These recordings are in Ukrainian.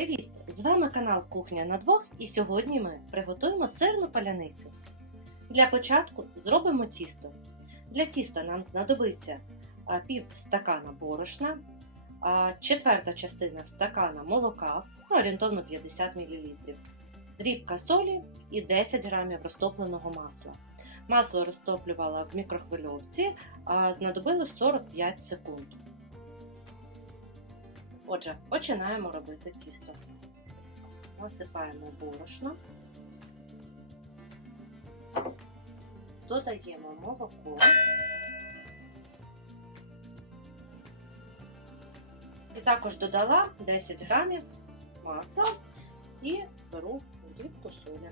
Привіт! З вами канал Кухня на двох і сьогодні ми приготуємо сирну паляницю. Для початку зробимо тісто. Для тіста нам знадобиться пів стакана борошна, четверта частина стакана молока, ну, орієнтовно 50 мл, дрібка солі і 10 грамів розтопленого масла. Масло розтоплювала в мікрохвильовці, а знадобилось 45 секунд. Отже, починаємо робити тісто. Насипаємо борошно, додаємо молоко. І також додала 10 грамів масла і беру дрібку солі.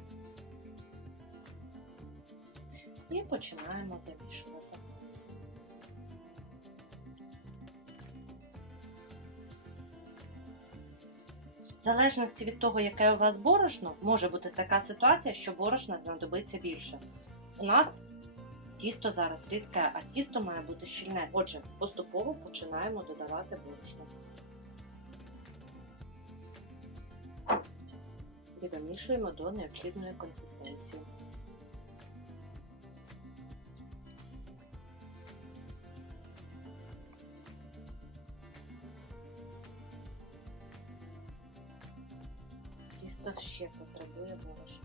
І починаємо замішувати. Залежності від того, яке у вас борошно, може бути така ситуація, що борошна знадобиться більше. У нас тісто зараз рідке, а тісто має бути щільне. Отже, поступово починаємо додавати борошно. І вимішуємо до необхідної консистенції. Тісто ще потребує борошна.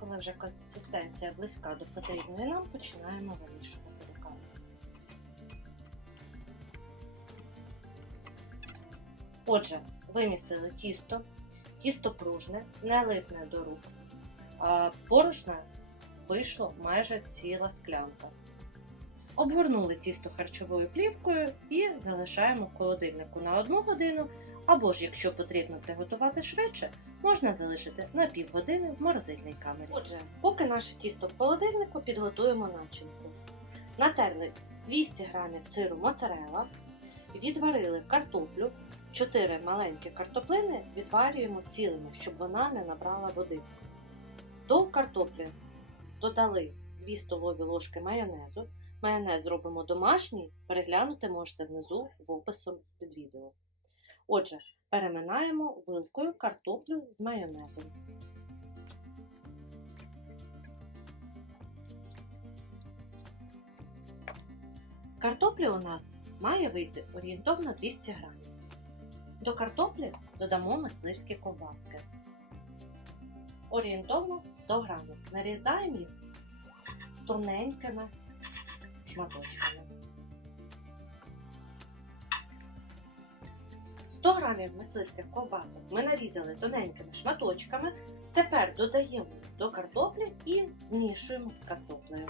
Коли вже консистенція близька до потрібної нам, починаємо вимішувати руками. Отже, вимісили тісто, тісто пружне, не липне до рук. Борошна вийшло майже ціла склянка. Обгорнули тісто харчовою плівкою і залишаємо в холодильнику на 1 годину, або ж, якщо потрібно приготувати швидше, можна залишити на півгодини в морозильній камері. Отже, поки наше тісто в холодильнику, підготуємо начинку. Натерли 200 г сиру моцарелла, відварили картоплю, 4 маленькі картоплини відварюємо цілими, щоб вона не набрала води. До картоплі додали 2 столові ложки майонезу. Майонез зробимо домашній, переглянути можете внизу в опису під відео. Отже, переминаємо вилкою картоплю з майонезом. Картоплі у нас має вийти орієнтовно 200 грамів. До картоплі додамо мисливські ковбаски. Орієнтовно 100 грамів. Нарізаємо їх тоненькими шматочками. 100 грамів мисливських ковбасок ми нарізали тоненькими шматочками. Тепер додаємо до картоплі і змішуємо з картоплею.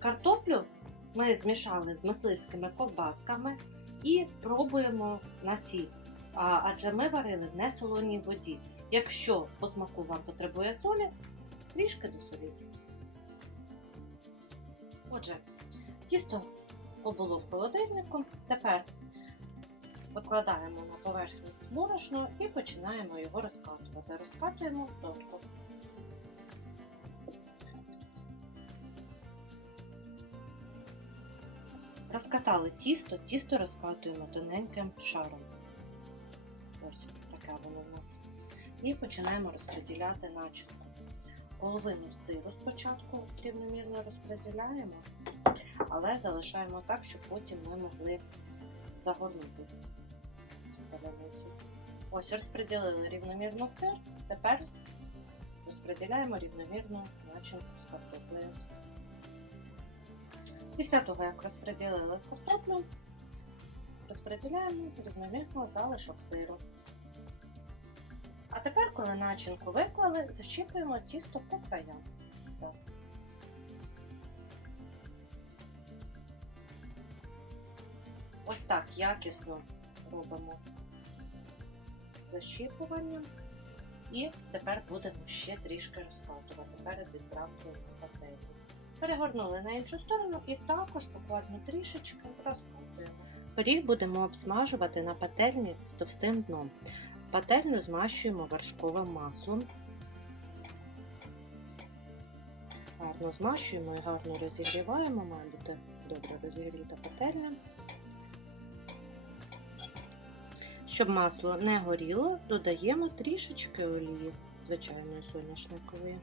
Картоплю ми змішали з мисливськими ковбасками і пробуємо на сіль. Адже ми варили в несолоній воді. Якщо по смаку вам потребує солі, трішки досоліть. Отже, тісто побуло в холодильнику. Тепер викладаємо на поверхність борошно і починаємо його розкатувати. Розкатуємо тонко. Розкатали тісто, тісто розкатуємо тоненьким шаром. Ось таке воно в нас. І починаємо розподіляти начинку. Половину сиру спочатку рівномірно розподіляємо, але залишаємо так, щоб потім ми могли загорнути. Ось розподілили рівномірно сир, тепер розподіляємо рівномірно начинку з картоплею. Після того, як розподілили картоплю, розподіляємо рівномірно залишок сиру. А тепер, коли начинку виклали, защіпуємо тісто по краям. Ось так якісно робимо защіпування. І тепер будемо ще трішки розкатувати перед відправкою на пательню. Перегорнули на іншу сторону і також буквально трішечки розкатуємо. Пиріг будемо обсмажувати на пательні з товстим дном. Пательню змащуємо вершковим маслом. Гарно змащуємо і гарно розігріваємо, має бути добре розігріта пательня. Щоб масло не горіло, додаємо трішечки олії звичайної соняшникової.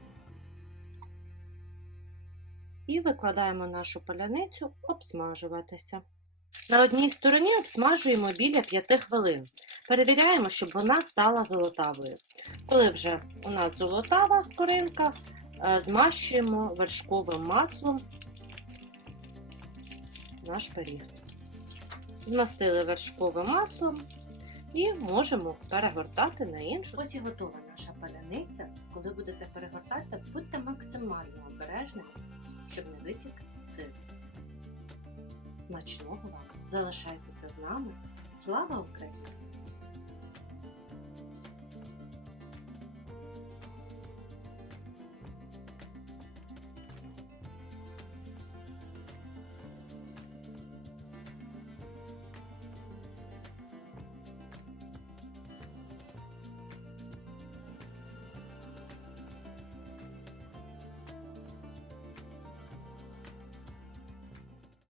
І викладаємо нашу паляницю обсмажуватися. На одній стороні обсмажуємо біля 5 хвилин. Перевіряємо, щоб вона стала золотавою. Коли вже у нас золотава скоринка, е, змащуємо вершковим маслом наш пиріг. Змастили вершковим маслом і можемо перегортати на іншу. Ось і готова наша паляниця. Коли будете перегортати, будьте максимально обережними, щоб не витік сир. Смачного вам! Залишайтеся з нами. Слава Україні!